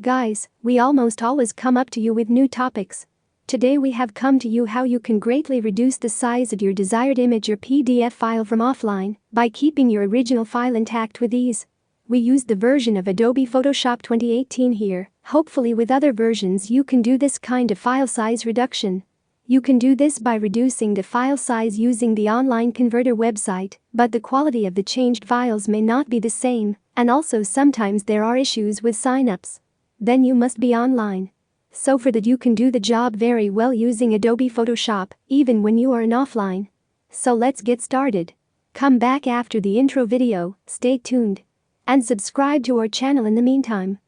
Guys, we almost always come up to you with new topics. Today we have come to you how you can greatly reduce the size of your desired image or PDF file from offline by keeping your original file intact with ease. We use the version of Adobe Photoshop 2018 here. Hopefully with other versions you can do this kind of file size reduction. You can do this by reducing the file size using the online converter website, but the quality of the changed files may not be the same, and also sometimes there are issues with signups. Then you must be online. So for that you can do the job very well using Adobe Photoshop, even when you are offline. So let's get started. Come back after the intro video, stay tuned. And subscribe to our channel in the meantime.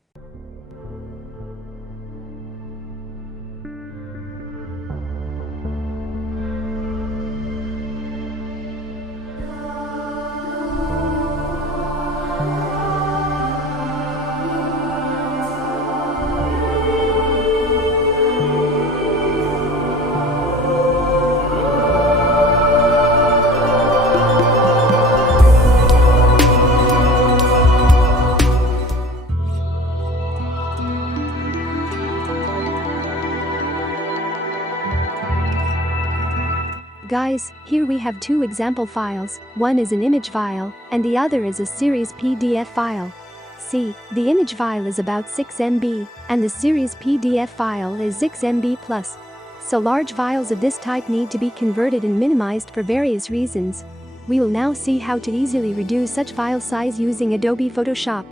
Guys, here we have two example files, one is an image file, and the other is a series PDF file. See, the image file is about 6 MB, and the series PDF file is 6 MB plus. So large files of this type need to be converted and minimized for various reasons. We will now see how to easily reduce such file size using Adobe Photoshop.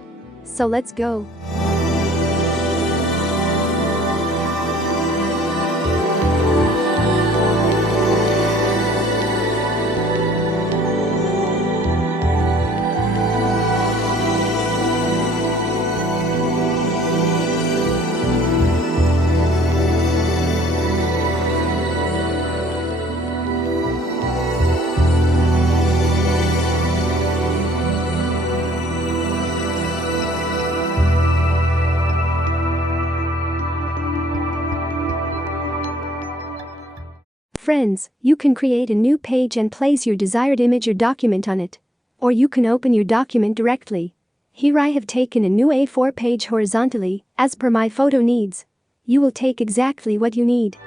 So let's go. Friends, you can create a new page and place your desired image or document on it. Or you can open your document directly. Here I have taken a new A4 page horizontally, as per my photo needs. You will take exactly what you need.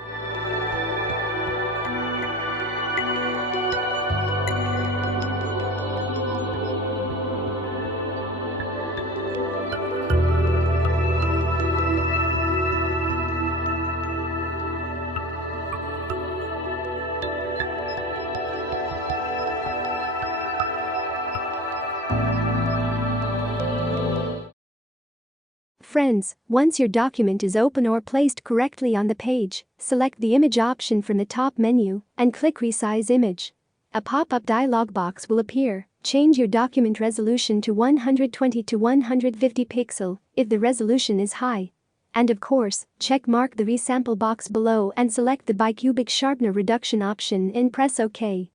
Friends, once your document is open or placed correctly on the page, select the image option from the top menu and click Resize Image. A pop-up dialog box will appear. Change your document resolution to 120 to 150 pixel if the resolution is high. And of course, check mark the resample box below and select the Bicubic sharpner-reduction option and press OK.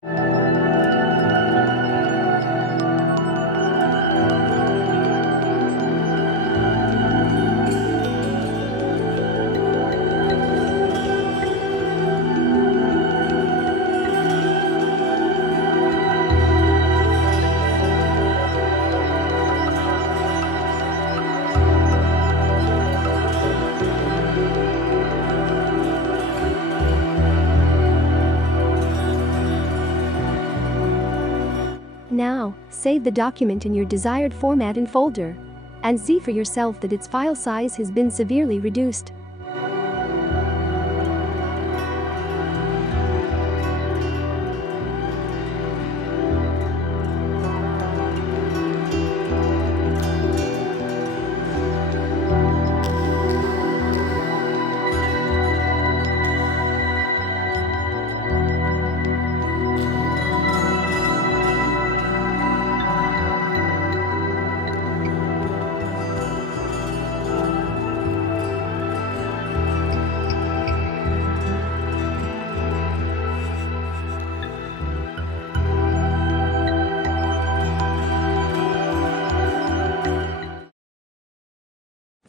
Now, save the document in your desired format and folder. And see for yourself that its file size has been severely reduced.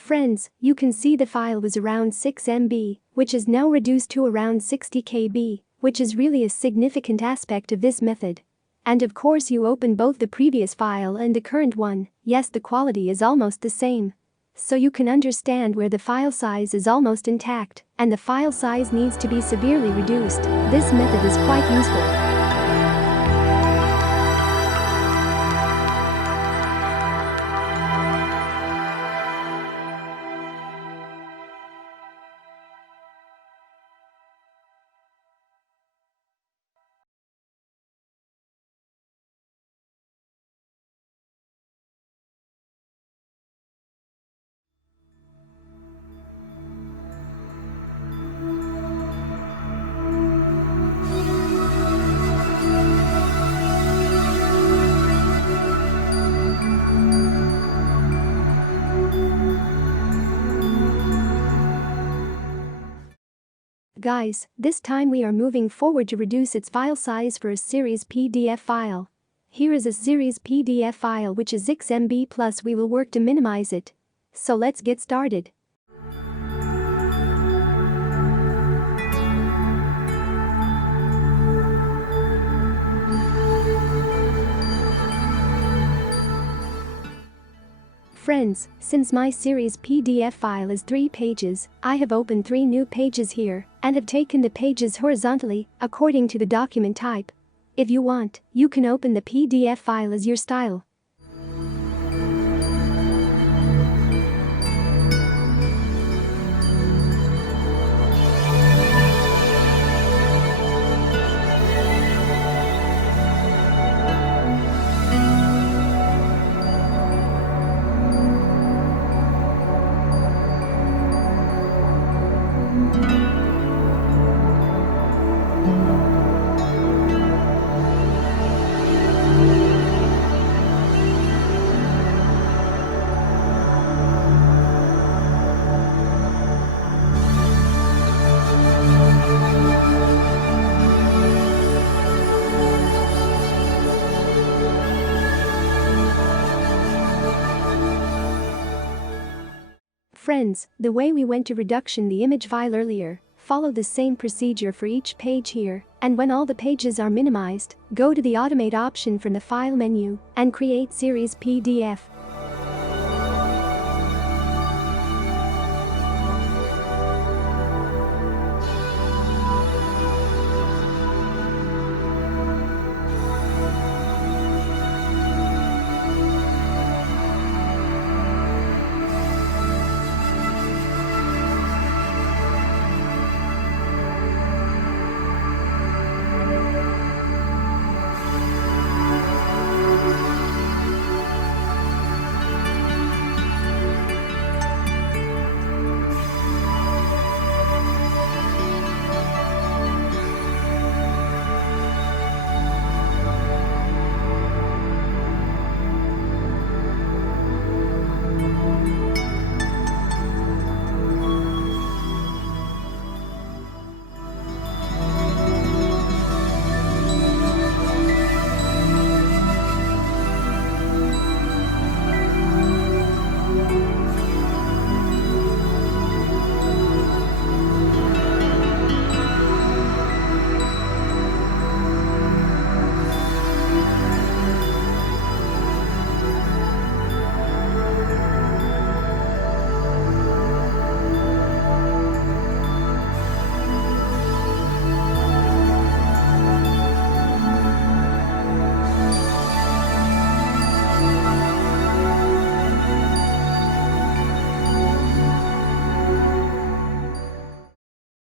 Friends, you can see the file was around 6 MB, which is now reduced to around 60 KB, which is really a significant aspect of this method. And of course you open both the previous file and the current one, yes, the quality is almost the same. so you can understand where the file size is almost intact and the file size needs to be severely reduced. This method is quite useful. Guys, this time we are moving forward to reduce its file size for a series PDF file. Here is a series PDF file which is XMB plus we will work to minimize it. So let's get started. Friends, since my series PDF file is 3 pages, I have opened 3 new pages here and have taken the pages horizontally according to the document type. If you want, you can open the PDF file as your style. Friends, the way we went to reduction the image file earlier, follow the same procedure for each page here, and when all the pages are minimized, go to the automate option from the file menu and create series PDF.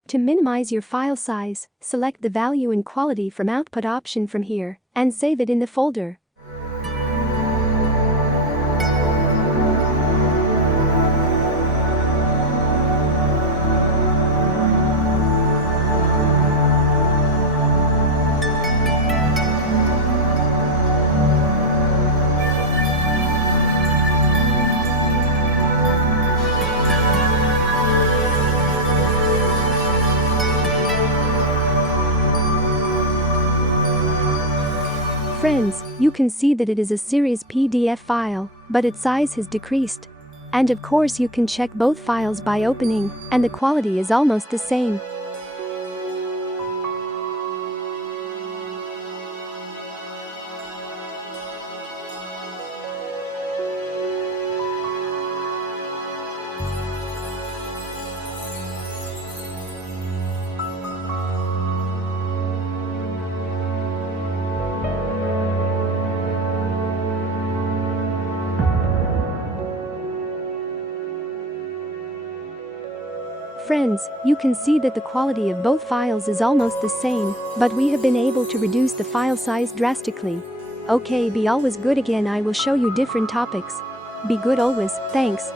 To minimize your file size, select the value and quality from output option from here and save it in the folder. Friends, you can see that it is a series PDF file, but its size has decreased. And of course you can check both files by opening, and the quality is almost the same. Friends, you can see that the quality of both files is almost the same, but we have been able to reduce the file size drastically. Okay, be always good again. I will show you different topics. Be good always, thanks.